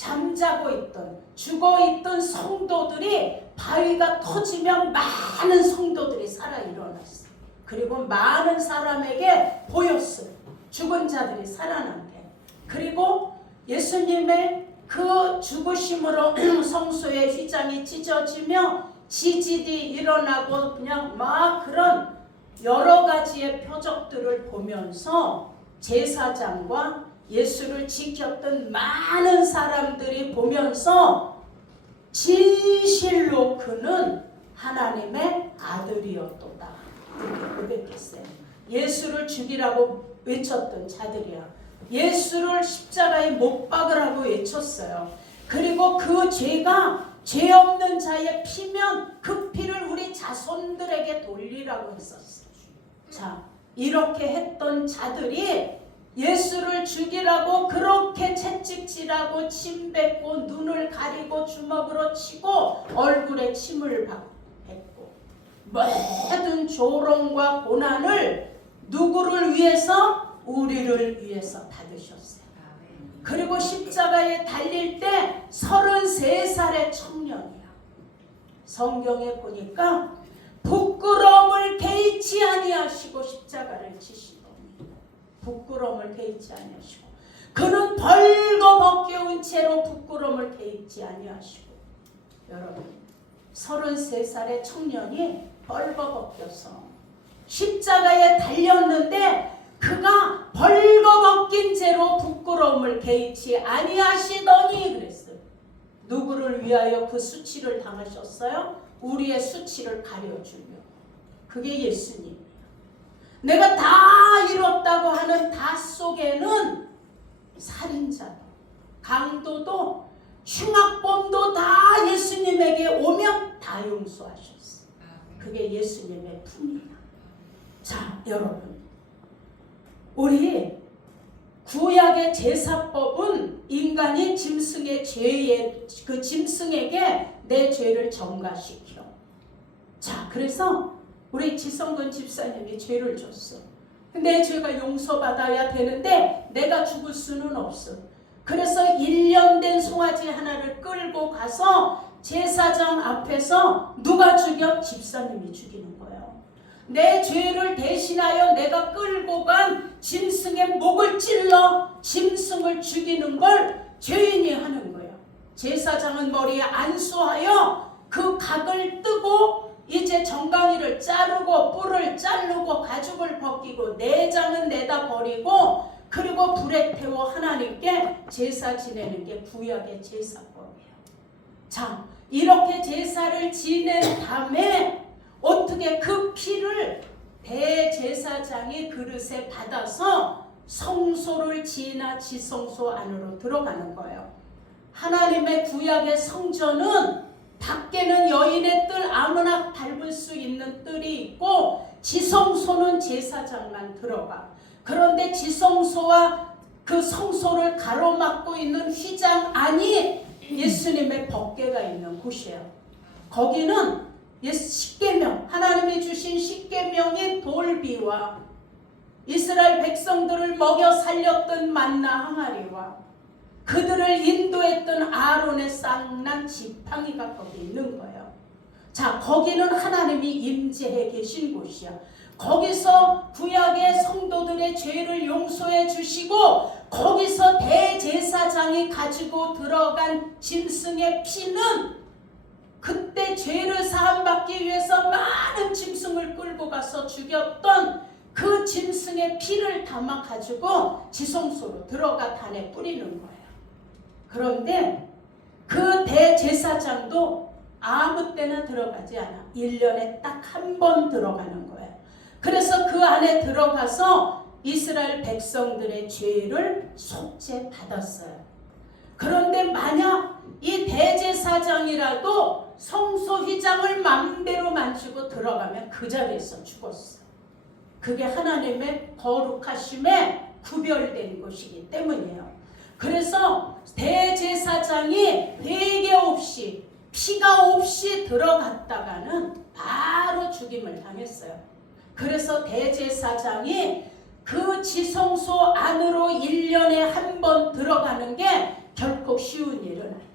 잠자고 있던 죽어있던 성도들이 바위가 터지면 많은 성도들이 살아 일어났어요. 그리고 많은 사람에게 보였어요. 죽은 자들이 살아난 게. 그리고 예수님의 그 죽으심으로 성소의 휘장이 찢어지며 지진이 일어나고 그냥 막 그런 여러 가지의 표적들을 보면서 제사장과 예수를 지켰던 많은 사람들이 보면서 진실로 그는 하나님의 아들이었도다 이렇게 고백했어요. 예수를 죽이라고 외쳤던 자들이야. 예수를 십자가에 못 박으라고 외쳤어요. 그리고 그 죄가 죄 없는 자의 피면 그 피를 우리 자손들에게 돌리라고 했었어요. 자, 이렇게 했던 자들이 예수를 죽이라고 그렇게 채찍질하고 침 뱉고 눈을 가리고 주먹으로 치고 얼굴에 침을 뱉고 모든 조롱과 고난을 누구를 위해서? 우리를 위해서 받으셨어요. 그리고 십자가에 달릴 때 33살의 청년이야. 성경에 보니까 부끄러움을 개의치 아니하시고 십자가를 지시더니 부끄러움을 개의치 아니하시고 그는 벌거벗겨온 채로 부끄러움을 개의치 아니하시고 여러분 33살의 청년이 벌거벗겨서 십자가에 달렸는데 그가 벌거벗긴 채로 부끄러움을 개의치 아니하시더니 그랬어요. 누구를 위하여 그 수치를 당하셨어요? 우리의 수치를 가려주며. 그게 예수님이에요. 내가 다 이뤘다고 하는 다 속에는 살인자도 강도도 흉악범도 다 예수님에게 오면 다 용서하셨어요. 그게 예수님의 품이야. 자, 여러분, 우리 구약의 제사법은 인간이 짐승의 죄에 그 짐승에게 내 죄를 전가시켜. 자, 그래서 우리 지성근 집사님이 죄를 졌어. 내 죄가 용서받아야 되는데 내가 죽을 수는 없어. 그래서 1년 된 송아지 하나를 끌고 가서 제사장 앞에서 누가 죽여? 집사님이 죽이는 거예요. 내 죄를 대신하여 내가 끌고 간 짐승의 목을 찔러 짐승을 죽이는 걸 죄인이 하는 거예요. 제사장은 머리에 안수하여 그 각을 뜨고 이제 정강이를 자르고 뿔을 자르고 가죽을 벗기고 내장은 내다 버리고 그리고 불에 태워 하나님께 제사 지내는 게 구약의 제사법이에요. 자, 이렇게 제사를 지낸 다음에 어떻게 그 피를 대제사장이 그릇에 받아서 성소를 지나 지성소 안으로 들어가는 거예요. 하나님의 구약의 성전은 밖에는 여인의 뜰 아무나 밟을 수 있는 뜰이 있고 지성소는 제사장만 들어가. 그런데 지성소와 그 성소를 가로막고 있는 휘장 안이 예수님의 법궤가 있는 곳이에요. 거기는 십계명, 하나님이 주신 십계명인 돌비와 이스라엘 백성들을 먹여 살렸던 만나 항아리와 그들을 인도했던 아론의 쌍난 지팡이가 거기 있는 거예요. 자, 거기는 하나님이 임재해 계신 곳이야. 거기서 구약의 성도들의 죄를 용서해 주시고 거기서 대제사장이 가지고 들어간 짐승의 피는 그때 죄를 사함받기 위해서 많은 짐승을 끌고 가서 죽였던 그 짐승의 피를 담아 가지고 지성소로 들어가 단에 뿌리는 거예요. 그런데 그 대제사장도 아무 때나 들어가지 않아. 1년에 딱 한 번 들어가는 거예요. 그래서 그 안에 들어가서 이스라엘 백성들의 죄를 속죄받았어요. 그런데 만약 이 대제사장이라도 성소 휘장을 맘대로 만지고 들어가면 그 자리에서 죽었어. 그게 하나님의 거룩하심에 구별된 것이기 때문이에요. 그래서 대제사장이 회개 없이 피가 없이 들어갔다가는 바로 죽임을 당했어요. 그래서 대제사장이 그 지성소 안으로 1년에 한 번 들어가는 게 결코 쉬운 일은 아니에요.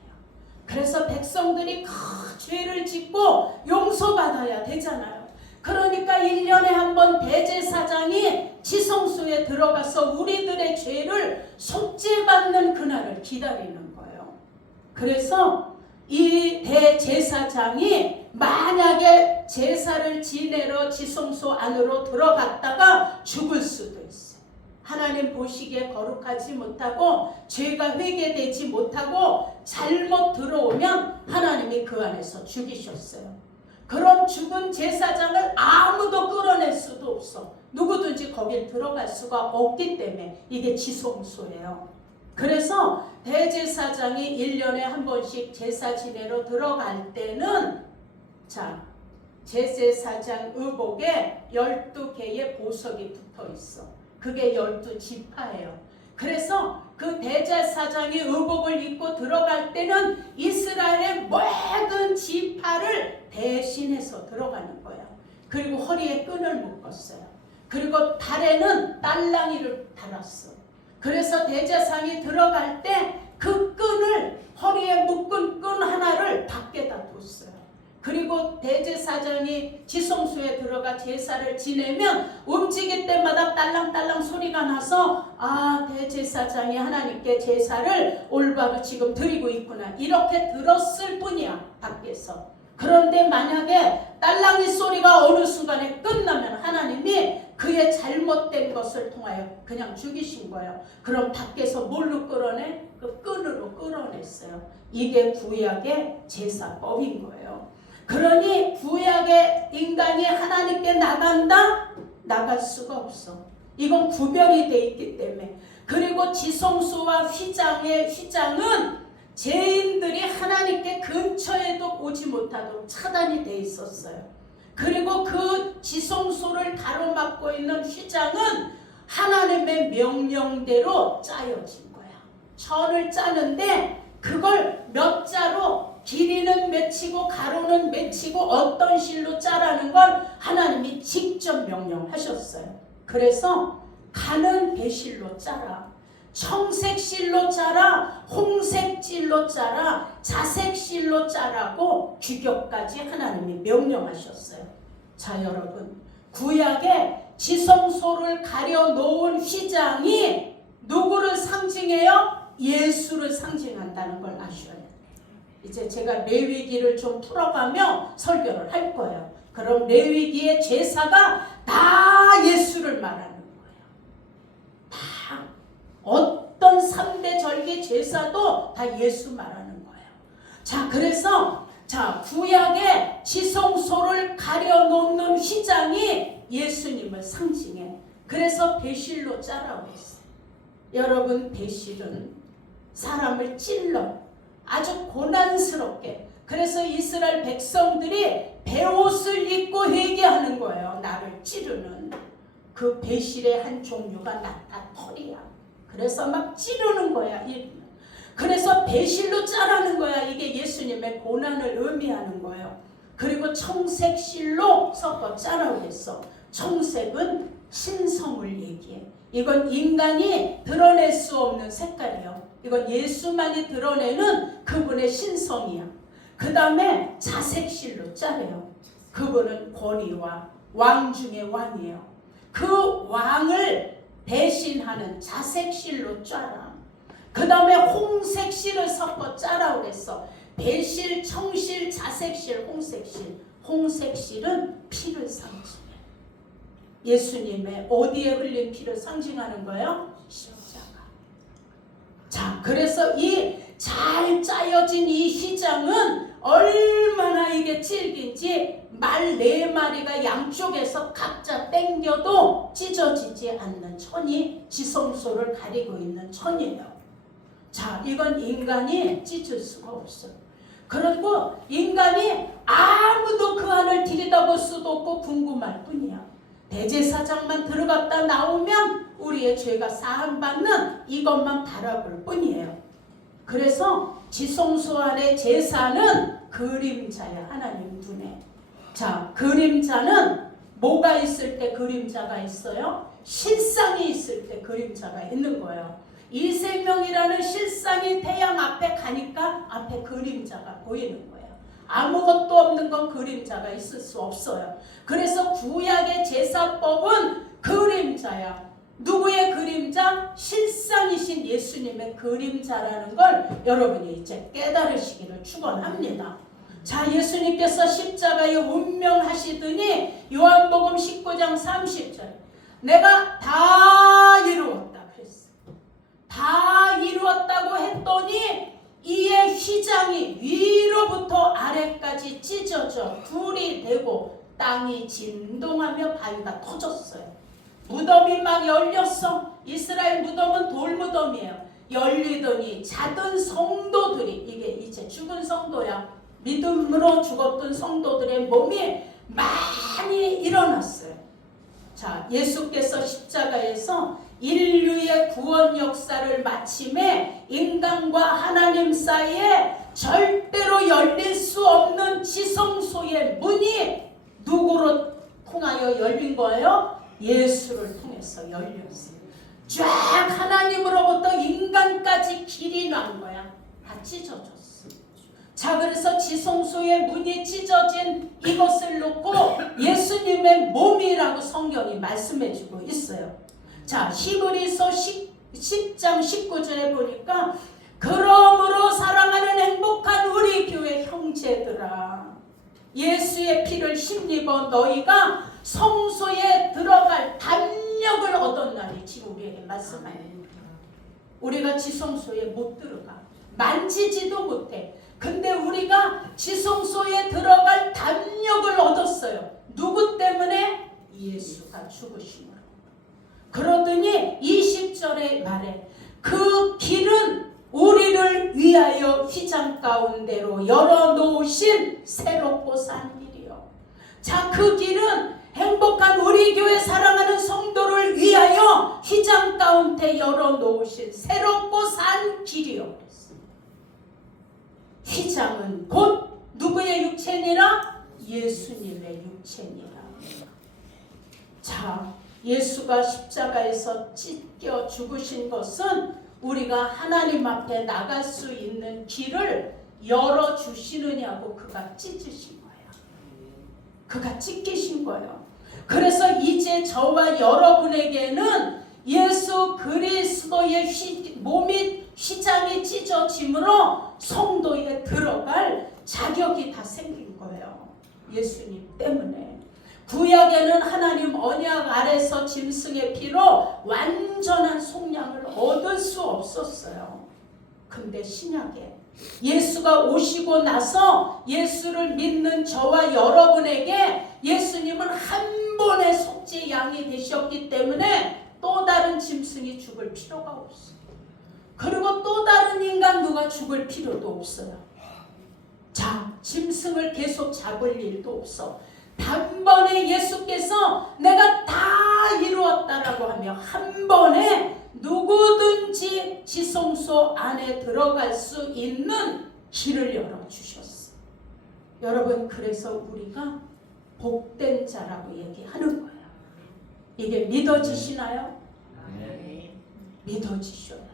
그래서 백성들이 죄를 짓고 용서받아야 되잖아요. 그러니까 1년에 한 번 대제사장이 지성소에 들어가서 우리들의 죄를 속죄받는 그날을 기다리는 거예요. 그래서 이 대제사장이 만약에 제사를 지내러 지성소 안으로 들어갔다가 죽을 수도 있어요. 하나님 보시기에 거룩하지 못하고 죄가 회개되지 못하고 잘못 들어오면 하나님이 그 안에서 죽이셨어요. 그럼 죽은 제사장을 아무도 끌어낼 수도 없어. 누구든지 거길 들어갈 수가 없기 때문에 이게 지성소예요. 그래서 대제사장이 1년에 한 번씩 제사 지내러 들어갈 때는 자, 제사장 의복에 12개의 보석이 붙어 있어. 그게 12지파예요. 그래서 그 대제사장이 의복을 입고 들어갈 때는 이스라엘의 모든 지파를 대신해서 들어가는 거야. 그리고 허리에 끈을 묶었어요. 그리고 발에는 딸랑이를 달았어. 그래서 대제사장이 들어갈 때 그 끈을 허리에 묶은 끈 하나를 밖에다 뒀어요. 그리고 대제사장이 지성소에 들어가 제사를 지내면 움직일 때마다 딸랑딸랑 소리가 나서 대제사장이 하나님께 제사를 올바로 지금 드리고 있구나 이렇게 들었을 뿐이야 밖에서. 그런데 만약에 딸랑이 소리가 어느 순간에 끝나면 하나님이 그의 잘못된 것을 통하여 그냥 죽이신 거예요. 그럼 밖에서 뭘로 끌어내? 그 끈으로 끌어냈어요. 이게 구약의 제사법인 거예요. 그러니 구약의 인간이 하나님께 나간다? 나갈 수가 없어. 이건 구별이 돼 있기 때문에. 그리고 지성소와 휘장은 죄인들이 하나님께 근처에도 오지 못하도록 차단이 돼 있었어요. 그리고 그 지성소를 가로막고 있는 휘장은 하나님의 명령대로 짜여진 거야. 천을 짜는데 그걸 몇 자로 길이는 맺히고 가로는 맺히고 어떤 실로 짜라는 걸 하나님이 직접 명령하셨어요. 그래서 가는 배실로 짜라. 청색실로 짜라, 홍색실로 짜라, 자색실로 짜라고 규격까지 하나님이 명령하셨어요. 자, 여러분, 구약의 지성소를 가려놓은 휘장이 누구를 상징해요? 예수를 상징한다는 걸 아셔야 돼요. 이제 제가 레위기를 좀 풀어가며 설교를 할 거예요. 그럼 레위기의 제사가 다 예수를 말하는 거예요. 다. 어떤 3대 절기 제사도 다 예수 말하는 거예요. 자, 그래서 구약의 지성소를 가려놓는 휘장이 예수님을 상징해. 그래서 배실로 짜라고 했어요. 여러분, 배실은 사람을 찔러 아주 고난스럽게. 그래서 이스라엘 백성들이 베옷을 입고 회개하는 거예요. 나를 찌르는 그 배실의 한 종류가 다 털이야. 그래서 막 찌르는 거야. 그래서 배실로 짜라는 거야. 이게 예수님의 고난을 의미하는 거예요. 그리고 청색실로 섞어 짜라고 했어. 청색은 신성을 얘기해. 이건 인간이 드러낼 수 없는 색깔이에요. 이건 예수만이 드러내는 그분의 신성이야. 그 다음에 자색실로 짜래요. 그분은 권위와 왕 중의 왕이에요. 그 왕을 대신하는 자색실로 짜라. 그 다음에 홍색실을 섞어 짜라고 그랬어. 배실, 청실, 자색실, 홍색실. 홍색실은 피를 상징해. 예수님의 어디에 흘린 피를 상징하는 거예요? 십자가. 자, 그래서 이 잘 짜여진 이 휘장은 얼마나 이게 질긴지 말 4마리가 양쪽에서 각자 당겨도 찢어지지 않는 천이 지성소를 가리고 있는 천이에요. 자, 이건 인간이 찢을 수가 없어요. 그리고 인간이 아무도 그 안을 들여다볼 수도 없고 궁금할 뿐이야. 대제사장만 들어갔다 나오면 우리의 죄가 사함받는 이것만 바라볼 뿐이에요. 그래서 지성소 안의 제사는 그림자야. 하나님 눈에. 자, 그림자는 뭐가 있을 때 그림자가 있어요? 실상이 있을 때 그림자가 있는 거예요. 이생명이라는 실상이 태양 앞에 가니까 앞에 그림자가 보이는 거예요. 아무것도 없는 건 그림자가 있을 수 없어요. 그래서 구약의 제사법은 그림자야. 누구의 그림자? 실상이신 예수님의 그림자라는 걸 여러분이 이제 깨달으시기를 축원합니다. 자, 예수님께서 십자가에 운명하시더니 요한복음 19장 30절 내가 다 이루었다 그랬어. 다 이루었다고 했더니 이에 휘장이 위로부터 아래까지 찢어져 불이 되고 땅이 진동하며 바위가 터졌어요. 무덤이 막 열렸어. 이스라엘 무덤은 돌무덤이에요. 열리더니 자던 성도들이, 이게 이제 죽은 성도야, 믿음으로 죽었던 성도들의 몸이 많이 일어났어요. 자, 예수께서 십자가에서 인류의 구원 역사를 마침에 인간과 하나님 사이에 절대로 열릴 수 없는 지성소의 문이 누구로 통하여 열린 거예요? 예수를 통해서 열렸어요. 쫙 하나님으로부터 인간까지 길이 난 거야. 다 찢어졌어. 자, 그래서 지성소의 문이 찢어진 이것을 놓고 예수님의 몸이라고 성경이 말씀해주고 있어요. 자, 히브리서 10장 19절에 보니까 그러므로 사랑하는 행복한 우리 교회 형제들아, 예수의 피를 힘입어 너희가 성소에 들어갈 담력을 얻었나니, 지금 우리에게 말씀하는 우리가 지성소에 못 들어가, 만지지도 못해. 근데 우리가 지성소에 들어갈 담력을 얻었어요. 누구 때문에? 예수가 죽으심으로. 그러더니 20절에 말해 그 길은 우리를 위하여 휘장 가운데로 열어놓으신 새롭고 산 길이요. 자, 그 길은 행복한 우리 교회 사랑하는 성도를 위하여 휘장 가운데 열어놓으신 새롭고 산 길이요. 휘장은 곧 누구의 육체니라? 예수님의 육체니라. 자, 예수가 십자가에서 찢겨 죽으신 것은 우리가 하나님 앞에 나갈 수 있는 길을 열어주시느냐고 그가 찢으신 거예요. 그가 찢기신 거예요. 그래서 이제 저와 여러분에게는 예수 그리스도의 몸이 휘장이 찢어짐으로 성도에 들어갈 자격이 다 생긴 거예요. 예수님 때문에. 구약에는 하나님 언약 아래서 짐승의 피로 완전한 속량을 얻을 수 없었어요. 근데 신약에 예수가 오시고 나서 예수를 믿는 저와 여러분에게 예수님은 한 번의 속죄 양이 되셨기 때문에 또 다른 짐승이 죽을 필요가 없어요. 그리고 또 다른 인간 누가 죽을 필요도 없어요. 자, 짐승을 계속 잡을 일도 없어. 단번에 예수께서 내가 다 이루었다라고 하며 한 번에 누구든지 지성소 안에 들어갈 수 있는 길을 열어주셨어. 여러분, 그래서 우리가 복된 자라고 얘기하는 거예요. 이게 믿어지시나요? 네. 믿어지셔야 돼.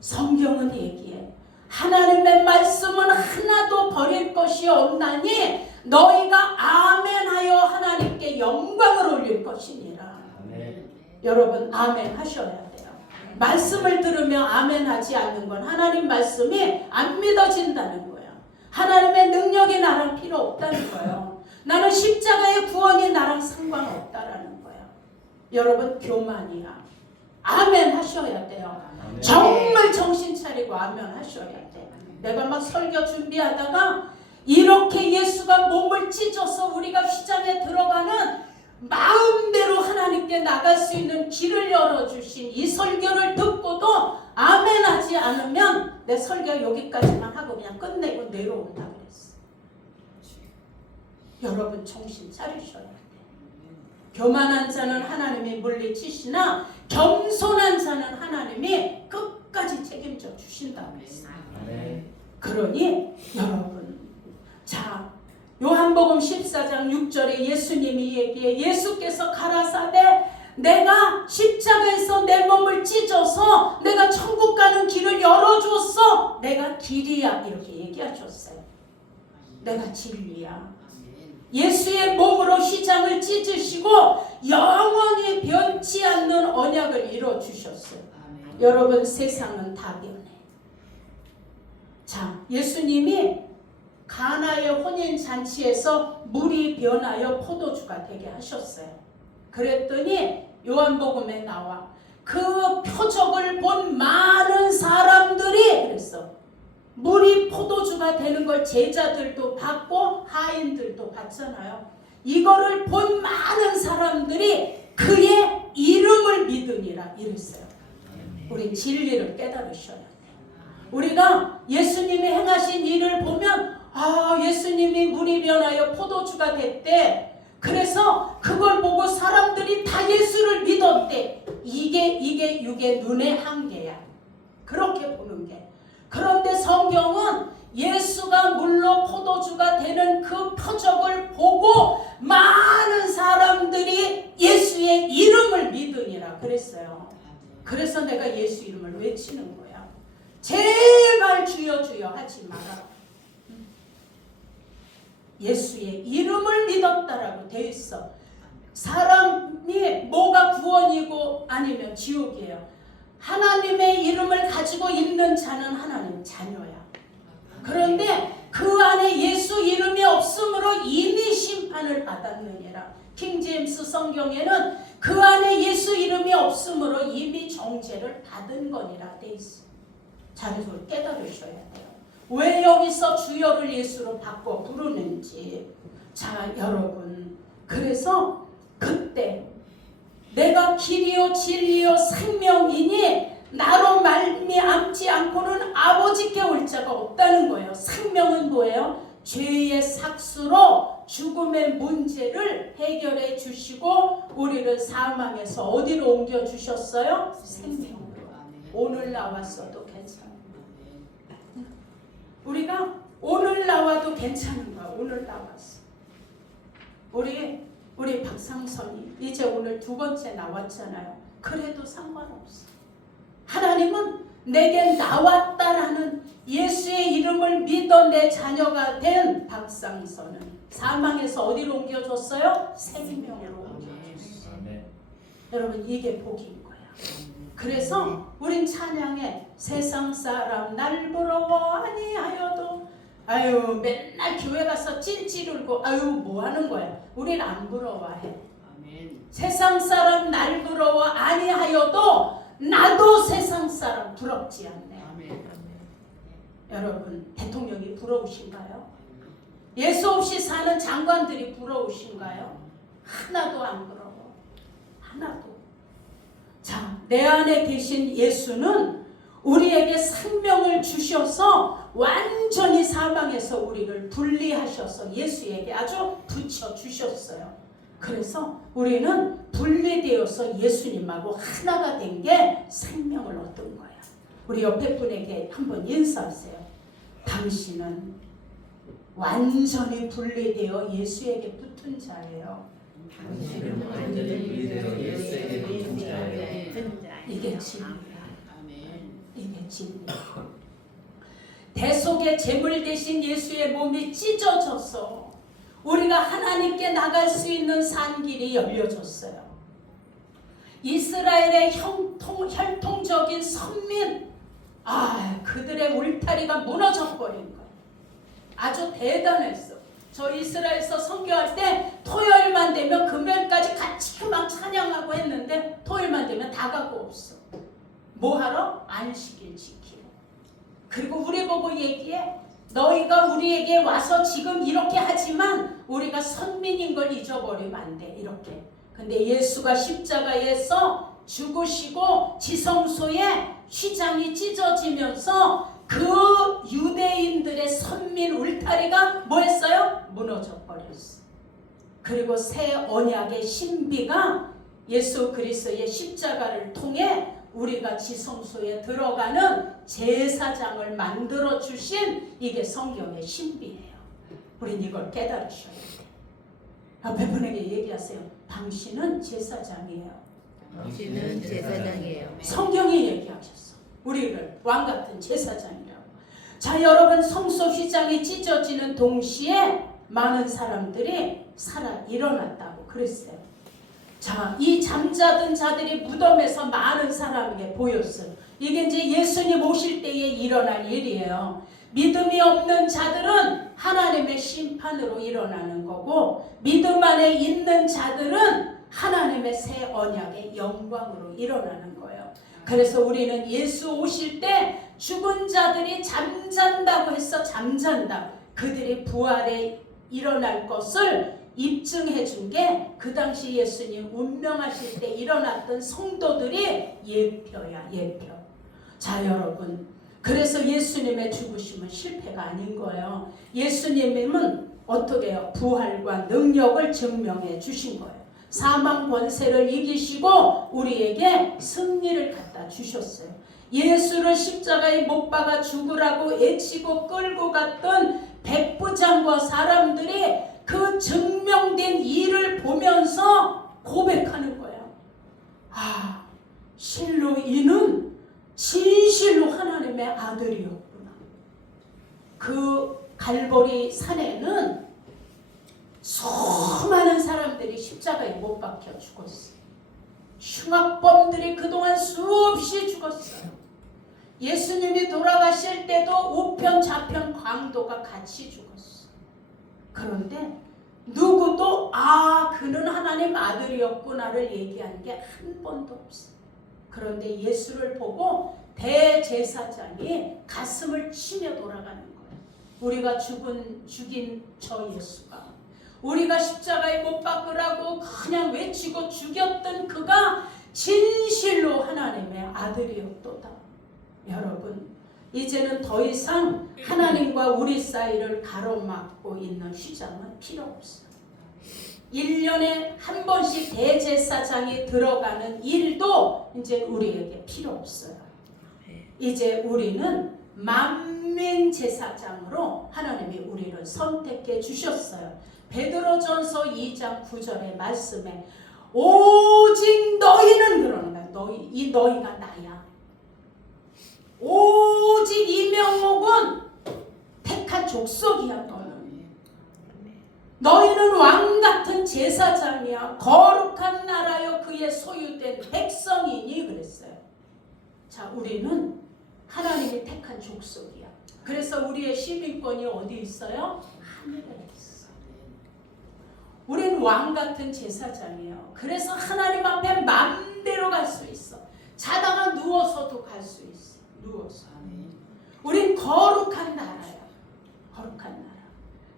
성경은 얘기해. 하나님의 말씀은 하나도 버릴 것이 없나니 너희가 아멘하여 하나님께 영광을 올릴 것이니라. 아멘. 여러분, 아멘 하셔야 돼요. 말씀을 들으며 아멘 하지 않는 건 하나님 말씀이 안 믿어진다는 거예요. 하나님의 능력이 나랑 필요 없다는 거예요. 나는 십자가의 구원이 나랑 상관없다라는 거예요. 여러분, 교만이야. 아멘 하셔야 돼요. 아멘. 정말 정신 차리고 아멘 하셔야 돼. 내가 막 설교 준비하다가 이렇게 예수가 몸을 찢어서 우리가 휘장에 들어가는 마음대로 하나님께 나갈 수 있는 길을 열어주신 이 설교를 듣고도 아멘 하지 않으면 내 설교 여기까지만 하고 그냥 끝내고 내려온다 그랬어. 여러분, 정신 차리셔야 돼. 교만한 자는 하나님이 물리치시나 겸손한 자는 하나님이 끝까지 책임져 주신다고 했어요. 그러니 여러분, 자, 요한복음 14장 6절에 예수님이 얘기해. 예수께서 가라사대 내가 십자가에서 내 몸을 찢어서 내가 천국 가는 길을 열어줬어. 내가 길이야. 이렇게 얘기하셨어요. 내가 진리야. 예수의 몸으로 휘장을 찢으시고 영원히 변치 않는 언약을 이뤄주셨어요. 여러분, 세상은 다 변해. 자, 예수님이 가나의 혼인잔치에서 물이 변하여 포도주가 되게 하셨어요. 그랬더니 요한복음에 나와 그 표적을 본 많은 사람들이 그랬어. 물이 포도주가 되는 걸 제자들도 봤고 하인들도 봤잖아요. 이거를 본 많은 사람들이 그의 이름을 믿으니라 이랬어요. 우리 진리를 깨달으셔야 돼요. 우리가 예수님이 행하신 일을 보면 예수님이 물이 변하여 포도주가 됐대. 그래서 그걸 보고 사람들이 다 예수를 믿었대. 이게 육의 눈의 한계야. 그렇게 보는 게. 그런데 성경은 예수가 물로 포도주가 되는 그 표적을 보고 많은 사람들이 예수의 이름을 믿으니라 그랬어요. 그래서 내가 예수 이름을 외치는 거야. 제발 주여 주여 하지 마라. 예수의 이름을 믿었다라고 되어 있어. 사람이 뭐가 구원이고 아니면 지옥이에요. 하나님의 이름을 가지고 있는 자는 하나님 자녀야. 그런데 그 안에 예수 이름이 없으므로 이미 심판을 받았느니라. 킹제임스 성경에는 그 안에 예수 이름이 없으므로 이미 정죄를 받은 거니라 돼 있어. 자, 그래서 깨달으셔야 돼요. 왜 여기서 주여를 예수로 바꿔 부르는지. 자, 여러분, 그래서 그때 내가 길이요 진리요 생명이니 나로 말미암지 않고는 아버지께 올 자가 없다는 거예요. 생명은 뭐예요? 죄의 삭수로 죽음의 문제를 해결해 주시고 우리를 사망에서 어디로 옮겨 주셨어요? 생명으로. 오늘 나왔어도 괜찮아요. 우리가 오늘 나와도 괜찮은 거야. 오늘 나왔어. 우리 박상선이 이제 오늘 두 번째 나왔잖아요. 그래도 상관없어. 하나님은 내게 나왔다라는 예수의 이름을 믿어 내 자녀가 된 박상선은 사망에서 어디로 옮겨줬어요? 생명으로 옮겨줬어요. 여러분, 이게 복인 거야. 그래서 우린 찬양에 세상 사람 날 부러워 아니하여도 맨날 교회 가서 찔찔 울고 뭐 하는 거야. 우린 안 부러워해. 아멘. 세상 사람 날 부러워 아니하여도 나도 세상 사람 부럽지 않네. 아멘. 여러분, 대통령이 부러우신가요? 예수 없이 사는 장관들이 부러우신가요? 하나도 안 부러워. 하나도. 자, 내 안에 계신 예수는 우리에게 생명을 주셔서 완전히 사망에서 우리를 분리하셔서 예수에게 아주 붙여주셨어요. 그래서 우리는 분리되어서 예수님하고 하나가 된 게 생명을 얻은 거야. 우리 옆에 분에게 한번 인사하세요. 당신은 완전히 분리되어 예수에게 붙은 자예요. 당신은 완전히 분리되어 예수에게 붙은 자예요. 이게 진리야. 이게 진리야. 대속의 제물 대신 예수의 몸이 찢어져서 우리가 하나님께 나갈 수 있는 산길이 열려졌어요. 이스라엘의 혈통적인 선민, 그들의 울타리가 무너져 버린 거예요. 아주 대단했어. 저 이스라엘에서 선교할 때 토요일만 되면 금요일까지 같이 막 찬양하고 했는데 토요일만 되면 다 가고 없어. 뭐하러? 안식일 지키러. 그리고 우리 보고 얘기해. 너희가 우리에게 와서 지금 이렇게 하지만 우리가 선민인 걸 잊어버리면 안 돼. 이렇게. 근데 예수가 십자가에서 죽으시고 지성소에 휘장이 찢어지면서 그 유대인들의 선민 울타리가 뭐 했어요? 무너져 버렸어. 그리고 새 언약의 신비가 예수 그리스도의 십자가를 통해 우리가 지성소에 들어가는 제사장을 만들어 주신 이게 성경의 신비예요. 우린 이걸 깨달으셔야 돼요. 앞에 분에게 얘기하세요. 당신은 제사장이에요. 당신은 제사장이에요. 성경이 얘기하셨어. 우리를 왕 같은 제사장이라고. 자, 여러분, 성소 휘장이 찢어지는 동시에 많은 사람들이 살아 일어났다고 그랬어요. 자, 이 잠자던 자들이 무덤에서 많은 사람에게 보였어요. 이게 이제 예수님 오실 때에 일어날 일이에요. 믿음이 없는 자들은 하나님의 심판으로 일어나는 거고, 믿음 안에 있는 자들은 하나님의 새 언약의 영광으로 일어나는 거예요. 그래서 우리는 예수 오실 때 죽은 자들이 잠잔다고 해서 잠잔다, 그들이 부활에 일어날 것을 입증해 준 게 그 당시 예수님 운명하실 때 일어났던 성도들이 예표야, 예표. 자, 여러분, 그래서 예수님의 죽으심은 실패가 아닌 거예요. 예수님은 어떻게 해요? 부활과 능력을 증명해 주신 거예요. 사망 권세를 이기시고 우리에게 승리를 갖다 주셨어요. 예수를 십자가에 못 박아 죽으라고 애치고 끌고 갔던 백부장과 사람들이 그 증명된 일을 보면서 고백하는 거예요. 아, 실로 이는 진실로 하나님의 아들이었구나. 그 갈보리 산에는 수많은 사람들이 십자가에 못 박혀 죽었어요. 흉악범들이 그동안 수없이 죽었어요. 예수님이 돌아가실 때도 우편 좌편 강도가 같이 죽었어요. 그런데 누구도 그는 하나님 아들이었구나를 얘기한 게 한 번도 없어요. 그런데 예수를 보고 대제사장이 가슴을 치며 돌아가는 거예요. 우리가 죽인 저 예수가, 우리가 십자가에 못 박으라고 그냥 외치고 죽였던 그가 진실로 하나님의 아들이었도다. 여러분, 이제는 더 이상 하나님과 우리 사이를 가로막고 있는 휘장은 필요 없어요. 1년에 한 번씩 대제사장이 들어가는 일도 이제 우리에게 필요 없어요. 이제 우리는 만민 제사장으로 하나님이 우리를 선택해 주셨어요. 베드로전서 2장 9절의 말씀에 오직 너희는, 그러는 거야. 이 너희가 나야. 오직 이 명목은 택한 족속이야. 너희는 왕같은 제사장이야. 거룩한 나라여 그의 소유된 백성이니 그랬어요. 자, 우리는 하나님이 택한 족속이야. 그래서 우리의 시민권이 어디 있어요? 하늘에 있어. 우리는 왕같은 제사장이에요. 그래서 하나님 앞에 마음대로 갈 수 있어. 자다가 누워서도 갈 수 있어. 누워서. 우린 거룩한 나라야. 거룩한 나라.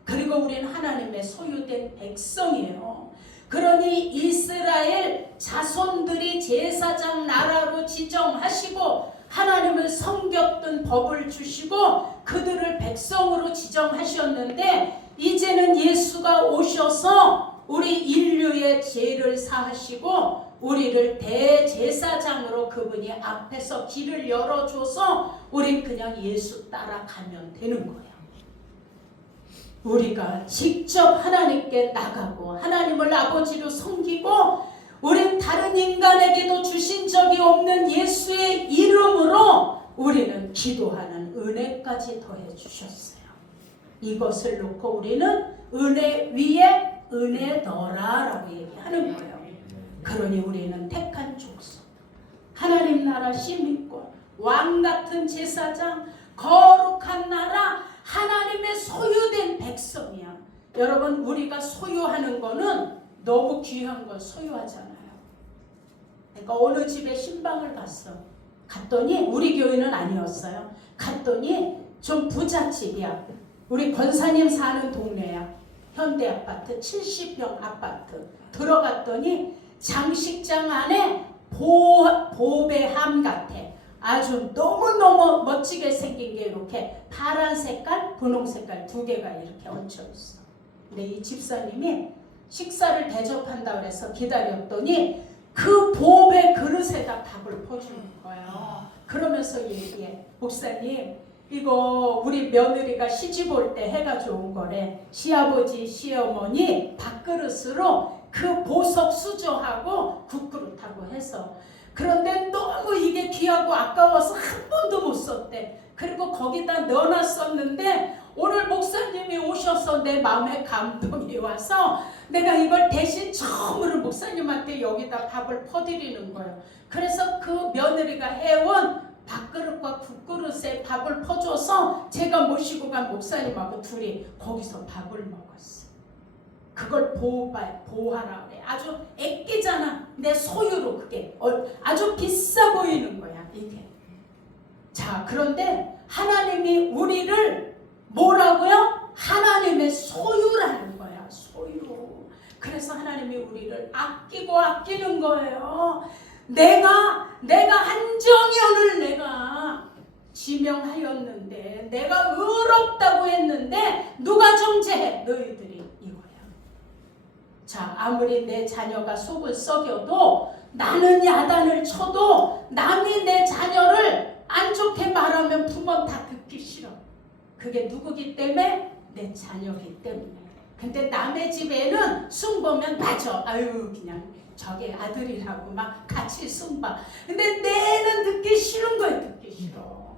그리고 우리는 하나님의 소유된 백성이에요. 그러니 이스라엘 자손들이 제사장 나라로 지정하시고 하나님을 섬겼던 법을 주시고 그들을 백성으로 지정하셨는데, 이제는 예수가 오셔서 우리 인류의 죄를 사하시고 우리를 대제사장으로 그분이 앞에서 길을 열어줘서 우린 그냥 예수 따라가면 되는 거예요. 우리가 직접 하나님께 나가고 하나님을 아버지로 섬기고, 우린 다른 인간에게도 주신 적이 없는 예수의 이름으로 우리는 기도하는 은혜까지 더해 주셨어요. 이것을 놓고 우리는 은혜 위에 은혜 더라라고 얘기하는 거예요. 그러니 우리는 택한 족속, 하나님 나라 시민권, 왕같은 제사장, 거룩한 나라, 하나님의 소유된 백성이야. 여러분, 우리가 소유하는 거는 너무 귀한 걸 소유하잖아요. 그러니까 어느 집에 신방을 갔더니 우리 교회는 아니었어요. 갔더니 좀 부잣집이야. 우리 권사님 사는 동네야. 현대아파트 70평 아파트 들어갔더니 장식장 안에 보배함 같아. 아주 너무너무 멋지게 생긴 게 이렇게 파란 색깔, 분홍 색깔 두 개가 이렇게 얹혀 있어. 근데 이 집사님이 식사를 대접한다 그래서 기다렸더니 그 보배 그릇에다 밥을 퍼주는 거예요. 그러면서 얘기해. 목사님, 이거 우리 며느리가 시집 올 때 해가 좋은 거래. 시아버지, 시어머니 밥그릇으로 그 보석 수저하고 국그릇하고 해서. 그런데 너무 이게 귀하고 아까워서 한 번도 못 썼대. 그리고 거기다 넣어놨었는데 오늘 목사님이 오셔서 내 마음에 감동이 와서 내가 이걸 대신 처음으로 목사님한테 여기다 밥을 퍼드리는 거예요. 그래서 그 며느리가 해온 밥그릇과 국그릇에 밥을 퍼줘서 제가 모시고 간 목사님하고 둘이 거기서 밥을 먹었어. 그걸 보호하라 그래. 아주 애끼잖아. 내 소유로 그게 아주 비싸 보이는 거야 이게. 자, 그런데 하나님이 우리를 뭐라고요? 하나님의 소유라는 거야. 소유. 그래서 하나님이 우리를 아끼는 거예요. 내가 한정연을 내가 지명하였는데, 내가 의롭다고 했는데 누가 정죄해? 너희들이 이거야. 자, 아무리 내 자녀가 속을 썩여도, 나는 야단을 쳐도 남이 내 자녀를 안 좋게 말하면 부모 다 듣기 싫어. 그게 누구기 때문에? 내 자녀기 때문에. 근데 남의 집에는 숭보면 맞아. 아유 그냥 저게 아들이라고 막 같이 숭봐. 근데 내는 듣기 싫은 거예요. 듣기 싫어.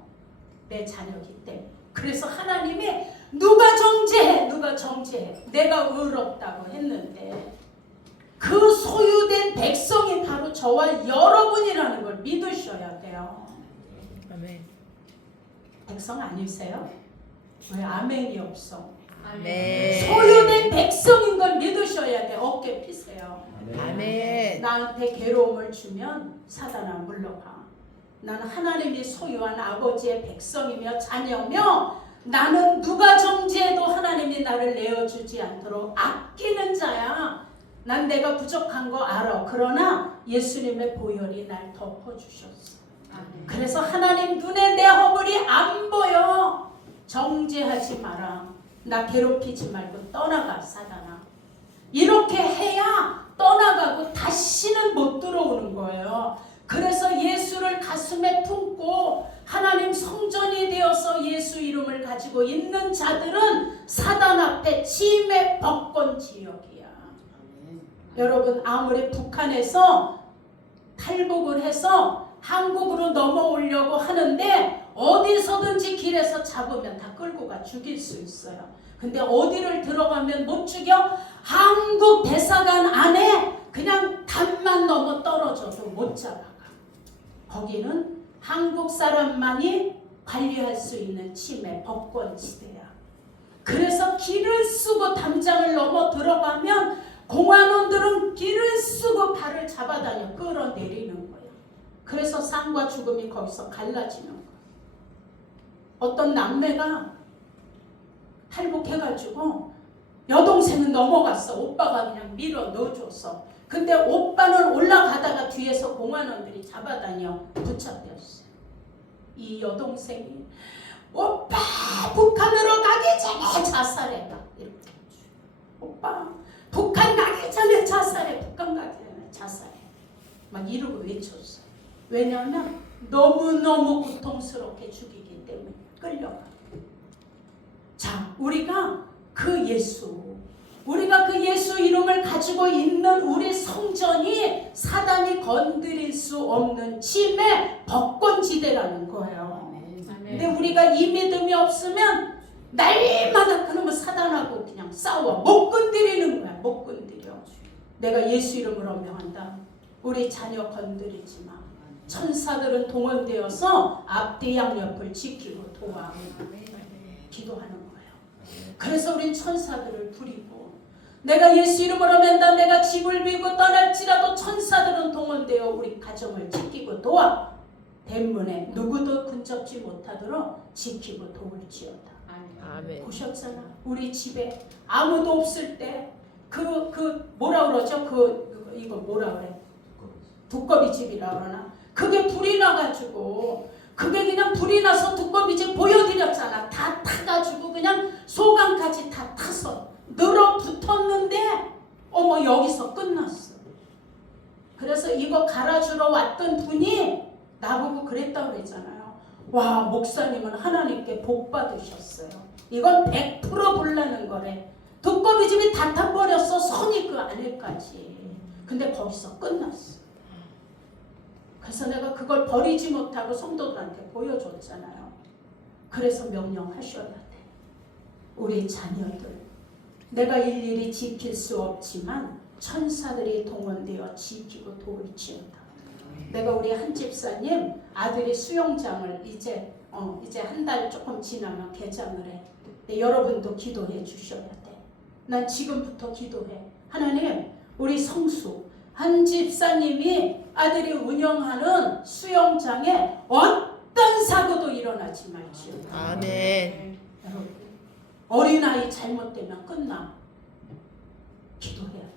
내 자녀기 때문에. 그래서 하나님이 누가 정죄해? 누가 정죄해? 내가 의롭다고 했는데 그 소유된 백성이 바로 저와 여러분이라는 걸 믿으셔야 돼요. 아멘. 백성 아니세요? 왜 아멘이 없어? 아멘. 소유된 백성인 걸 믿으셔야 돼. 어깨 피세요. 아멘. 나한테 괴로움을 주면 사단아 물러가. 나는 하나님이 소유한 아버지의 백성이며 자녀며, 나는 누가 정죄해도 하나님이 나를 내어주지 않도록 아끼는 자야. 난 내가 부족한 거 알아. 그러나 예수님의 보혈이 날 덮어주셨어. 그래서 하나님 눈에 내 허물이 안 보여. 정죄하지 마라. 나 괴롭히지 말고 떠나가 사단아. 이렇게 해야 떠나가고 다시는 못 들어오는 거예요. 그래서 예수를 가슴에 품고 하나님 성전이 되어서 예수 이름을 가지고 있는 자들은 사단 앞에 침에 벚건 지역이야. 여러분, 아무리 북한에서 탈북을 해서 한국으로 넘어오려고 하는데 어디서든지 길에서 잡으면 다 끌고 가 죽일 수 있어요. 근데 어디를 들어가면 못 죽여? 한국 대사관 안에 그냥 담만 넘어 떨어져도 못 잡아가. 거기는 한국 사람만이 관리할 수 있는 침해 법권지대야. 그래서 길을 쓰고 담장을 넘어 들어가면 공안원들은 길을 쓰고 발을 잡아다녀 끌어내리는 거야. 그래서 삶과 죽음이 거기서 갈라지는 거야. 어떤 남매가 탈북해가지고 여동생은 넘어갔어. 오빠가 그냥 밀어 넣어줬어. 근데 오빠는 올라가다가 뒤에서 공안원들이 잡아다녀 붙잡혔어요. 이 여동생이 오빠 북한으로 가기 전에 자살해라. 이렇게. 오빠 북한 가기 전에 자살해. 북한 가기 전에 자살해. 막 이러고 외쳤어. 왜냐하면 너무너무 고통스럽게 죽이기 때문에 끌려가. 자, 우리가 그 예수 이름을 가지고 있는 우리 성전이 사단이 건드릴 수 없는 침의 벚건지대라는 거예요. 근데 우리가 이 믿음이 없으면 날마다 그놈의 사단하고 그냥 싸워. 못 건드리는 거야. 못 건드려. 내가 예수 이름으로 명한다. 우리 자녀 건드리지 마. 천사들은 동원되어서 앞뒤 양옆을 지키고 도와 기도하는 거예요. 그래서 우린 천사들을 부리고, 내가 예수 이름으로 맨다. 내가 집을 비고 떠날지라도 천사들은 동원되어 우리 가정을 지키고 도와. 대문에 누구도 근접지 못하도록 지키고 도울지어다. 아멘. 보셨잖아. 우리 집에 아무도 없을 때 뭐라 그러죠? 이거 뭐라 그래? 두꺼비 집이라 그러나? 그게 불이 나가지고, 그게 그냥 불이 나서 두꺼비 집 보여드렸잖아. 다 타가지고 그냥 소강까지 다 타서 늘어 붙었는데 어머 여기서 끝났어. 그래서 이거 갈아주러 왔던 분이 나보고 그랬다고 그랬잖아요. 와, 목사님은 하나님께 복 받으셨어요. 이건 100% 불나는 거래. 두꺼비 집이 다 타버렸어. 선이 그 안에까지. 근데 거기서 끝났어. 그래서 내가 그걸 버리지 못하고 성도들한테 보여줬잖아요. 그래서 명령하셔야 돼. 우리 자녀들, 내가 일일이 지킬 수 없지만 천사들이 동원되어 지키고 도울지어다. 내가 우리 한 집사님 아들이 수영장을 이제 한 달 조금 지나면 개장을 해. 근데 여러분도 기도해 주셔야 돼. 난 지금부터 기도해. 하나님, 우리 성수 한 집사님이 아들이 운영하는 수영장에 어떤 사고도 일어나지 말지요. 아멘. 여러분, 어린아이 잘못되면 끝나. 기도해야 돼.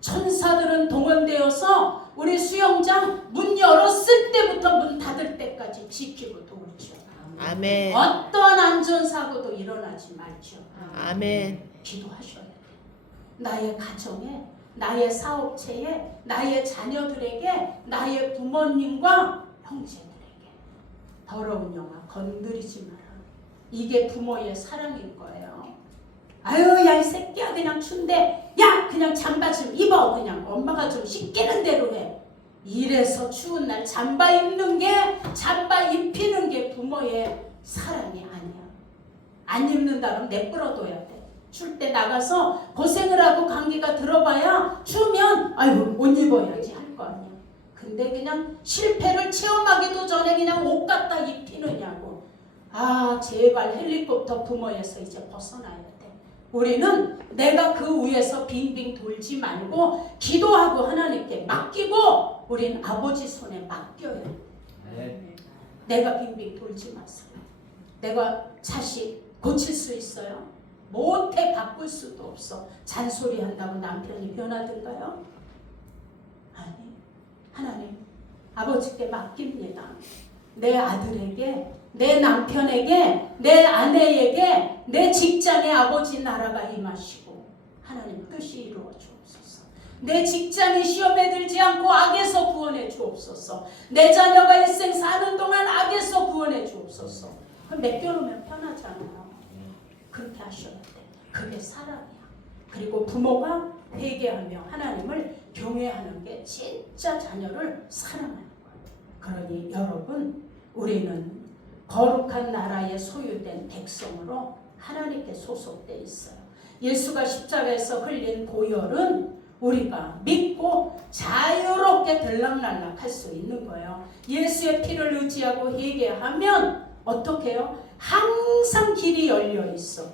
천사들은 동원되어서 우리 수영장 문 열었을 때부터 문 닫을 때까지 지키고 도울지어. 아멘. 어떠한 안전사고도 일어나지 말지어. 아멘. 기도하셔야 돼. 나의 가정에, 나의 사업체에, 나의 자녀들에게, 나의 부모님과 형제들에게 더러운 영화 건드리지 마라. 이게 부모의 사랑인 거예요. 아유, 야, 이 새끼야, 그냥 춘대. 야, 그냥 잠바 좀 입어. 그냥 엄마가 좀 시키는 대로 해. 이래서 추운 날 잠바 입는 게, 잠바 입히는 게 부모의 사랑이 아니야. 안 입는다면 내버려둬야 돼. 출 때 나가서 고생을 하고 감기가 들어봐야 추우면 아이고 옷 입어야지 할 거 아니야. 근데 그냥 실패를 체험하기도 전에 그냥 옷 갖다 입히느냐고. 아, 제발 헬리콥터 부모에서 이제 벗어나야 돼. 우리는 내가 그 위에서 빙빙 돌지 말고 기도하고 하나님께 맡기고 우린 아버지 손에 맡겨야 돼. 네. 내가 빙빙 돌지 마세요. 내가 자식 고칠 수 있어요? 못해 바꿀 수도 없어. 잔소리 한다고 남편이 변하던가요? 아니, 하나님 아버지께 맡깁니다. 내 아들에게, 내 남편에게, 내 아내에게, 내 직장의 아버지 나라가 임하시고 하나님 뜻이 이루어 주옵소서. 내 직장이 시험에 들지 않고 악에서 구원해 주옵소서. 내 자녀가 일생 사는 동안 악에서 구원해 주옵소서. 그럼 맡겨놓으면 편하잖아요. 그렇게 하셔야 돼. 그게 사랑이야. 그리고 부모가 회개하며 하나님을 경외하는 게 진짜 자녀를 사랑하는 거예요. 그러니 여러분, 우리는 거룩한 나라에 소유된 백성으로 하나님께 소속돼 있어요. 예수가 십자가에서 흘린 보혈은 우리가 믿고 자유롭게 들락날락 할 수 있는 거예요. 예수의 피를 의지하고 회개하면 어떻게 해요? 항상 길이 열려 있어.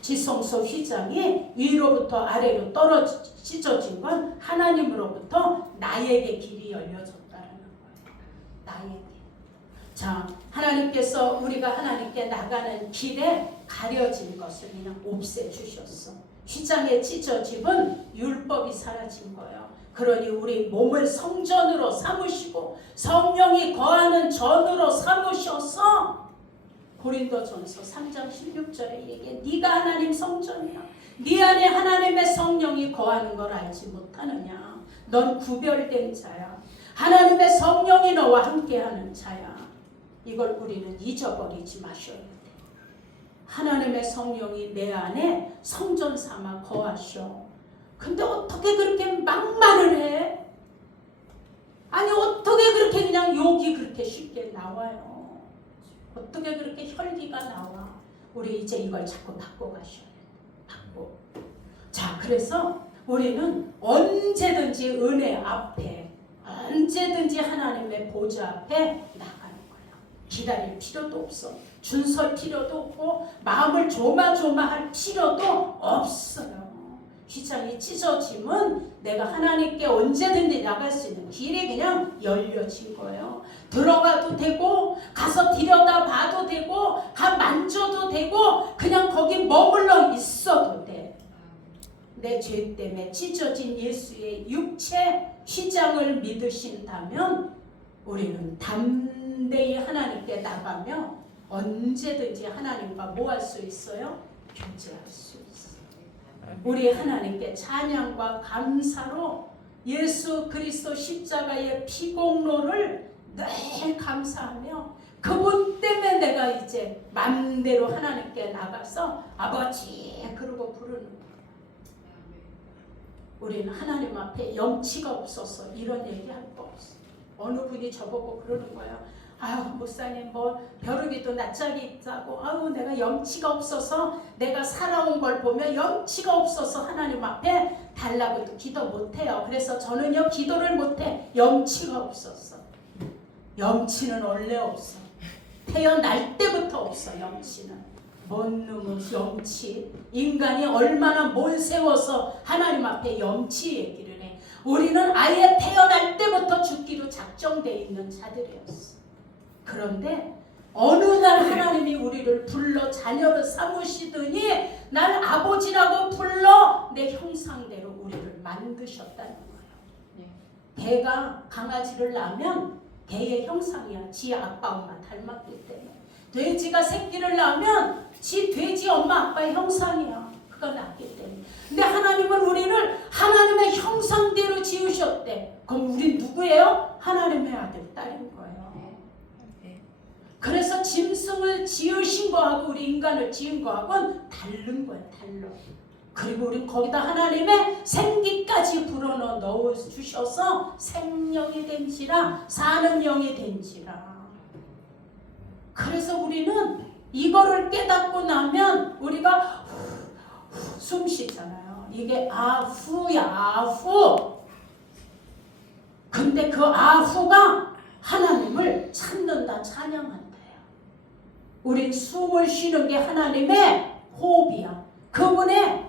지성소 휘장이 위로부터 아래로 떨어지진 건 하나님으로부터 나에게 길이 열려졌다는 거예요. 나에게. 자, 하나님께서 우리가 하나님께 나가는 길에 가려진 것을 그냥 없애주셨어. 휘장에 찢어짐은 율법이 사라진 거예요. 그러니 우리 몸을 성전으로 삼으시고 성령이 거하는 전으로 삼으셔서 고린도전서 3장 16절에 얘기해. 네가 하나님 성전이야. 네 안에 하나님의 성령이 거하는 걸 알지 못하느냐. 넌 구별된 자야. 하나님의 성령이 너와 함께하는 자야. 이걸 우리는 잊어버리지 마셔야 돼. 하나님의 성령이 내 안에 성전 삼아 거하셔. 근데 어떻게 그렇게 막말을 해? 아니 어떻게 그렇게 그냥 욕이 그렇게 쉽게 나와요? 어떻게 그렇게 혈기가 나와? 우리 이제 이걸 자꾸 바꿔가셔야 돼. 바꿔. 자, 그래서 우리는 언제든지 은혜 앞에, 언제든지 하나님의 보좌 앞에 나가는 거야. 기다릴 필요도 없어. 줄 설 필요도 없고 마음을 조마조마할 필요도 없어요. 휘장이 찢어짐은 내가 하나님께 언제든지 나갈 수 있는 길이 그냥 열려진 거예요. 들어가도 되고 가서 들여다봐도 되고 가 만져도 되고 그냥 거기 머물러 있어도 돼. 내 죄 때문에 찢어진 예수의 육체 휘장을 믿으신다면 우리는 담대히 하나님께 나가며 언제든지 하나님과 뭐 할 수 있어요? 교제할 수 있어요. 우리 하나님께 찬양과 감사로 예수 그리스도 십자가의 피공로를 늘 감사하며 그분 때문에 내가 이제 맘대로 하나님께 나가서 아버지 그러고 부르는 거예요. 우리는 하나님 앞에 염치가 없어서 이런 얘기할 거 없어. 어느 분이 저보고 그러는 거예요. 아유 목사님 뭐 벼룩이도 낯짝이 있다고. 아유 내가 염치가 없어서 내가 살아온 걸 보면 염치가 없어서 하나님 앞에 달라고도 기도 못해요. 그래서 저는요 기도를 못해. 염치가 없었어. 염치는 원래 없어. 태어날 때부터 없어. 염치는. 뭔 놈의 염치. 인간이 얼마나 못 세워서 하나님 앞에 염치 얘기를 해. 우리는 아예 태어날 때부터 죽기로 작정되어 있는 자들이었어. 그런데 어느 날 하나님이 우리를 불러 자녀를 삼으시더니 날 아버지라고 불러 내 형상대로 우리를 만드셨다는 거예요. 개가 강아지를 낳으면 개의 형상이야. 지 아빠 엄마 닮았기 때문에. 돼지가 새끼를 낳으면 지 돼지 엄마 아빠의 형상이야. 그가 낳기 때문에. 근데 하나님은 우리를 하나님의 형상대로 지으셨대. 그럼 우린 누구예요? 하나님의 아들 딸인 거예요. 그래서 짐승을 지으신 거하고 우리 인간을 지은 거하고는 다른 거예요. 달라. 그리고 우린 거기다 하나님의 생기까지 불어넣어 주셔서 생명이 된지라 사는 영이 된지라. 그래서 우리는 이거를 깨닫고 나면 우리가 숨 쉬잖아요. 이게 아후야 아후. 근데 그 아후가 하나님을 찾는다 찬양한다. 우린 숨을 쉬는 게 하나님의 호흡이야. 그분의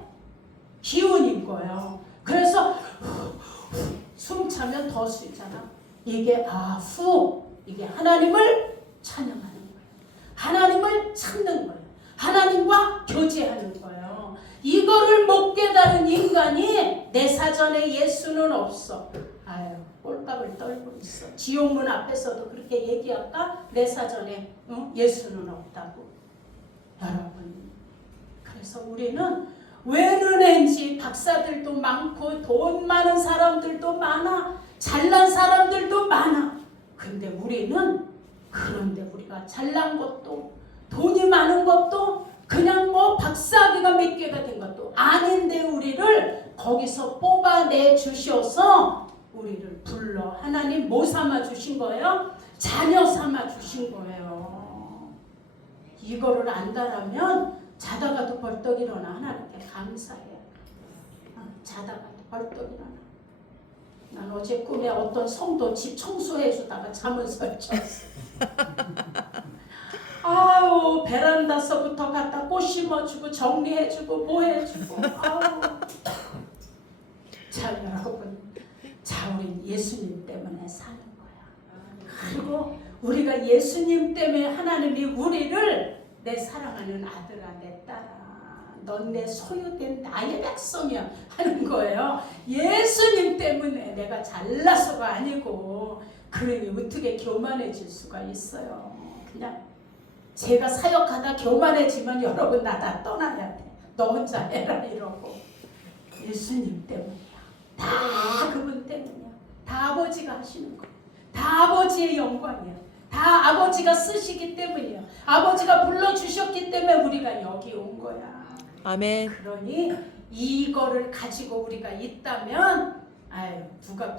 기운인 거예요. 그래서 숨 차면 더 쉬잖아. 이게 아후. 이게 하나님을 찬양하는 거예요. 하나님을 찾는 거예요. 하나님과 교제하는 거예요. 이거를 못 깨달은 인간이 내 사전에 예수는 없어. 아유 꼴값을 떨고 있어. 지옥문 앞에서도 그렇게 얘기할까? 내 사전에 예수는 없다고. 여러분 그래서 우리는 왜 은혜인지 박사들도 많고 돈 많은 사람들도 많아. 잘난 사람들도 많아. 근데 우리는 그런데 우리가 잘난 것도 돈이 많은 것도 그냥 뭐 박사학위가 몇 개가 된 것도 아닌데 우리를 거기서 뽑아내 주셔서 우리를 불러 하나님 뭐 삼아 주신 거예요? 자녀 삼아 주신 거예요. 이거를 안다라면 자다가도 벌떡 일어나 하나님께 감사해. 자다가도 벌떡 일어나. 난 어제 꿈에 어떤 성도 집 청소해 주다가 잠을 설쳤어. 아우 베란다서부터 갖다 꽃 심어주고 정리해주고 뭐 해주고. 아우. 자 여러분, 자 우린 예수님 때문에 사는 거야. 그리고 우리가 예수님 때문에 하나님이 우리를 내 사랑하는 아들아 내 딸아 넌 내 소유된 나의 백성이야 하는 거예요. 예수님 때문에 내가 잘나서가 아니고. 그러니 어떻게 교만해질 수가 있어요. 그냥 제가 사역하다 교만해지면 여러분 나 다 떠나야 돼. 너 혼자 해라 이러고. 예수님 때문이야. 다 그분 때문이야. 다 아버지가 하시는 거야. 다 아버지의 영광이야. 다 아버지가 쓰시기 때문이야. 아버지가 불러주셨기 때문에 우리가 여기 온 거야. 아멘. 그러니 이거를 가지고 우리가 있다면 아유 누가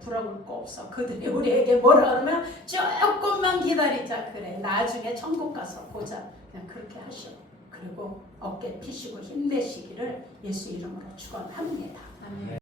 부러울 거 없어. 그들이 우리에게 뭐라 그러면 조금만 기다리자 그래. 나중에 천국 가서 보자. 그냥 그렇게 하시오. 그리고 어깨 피시고 힘내시기를 예수 이름으로 축원합니다. 아멘.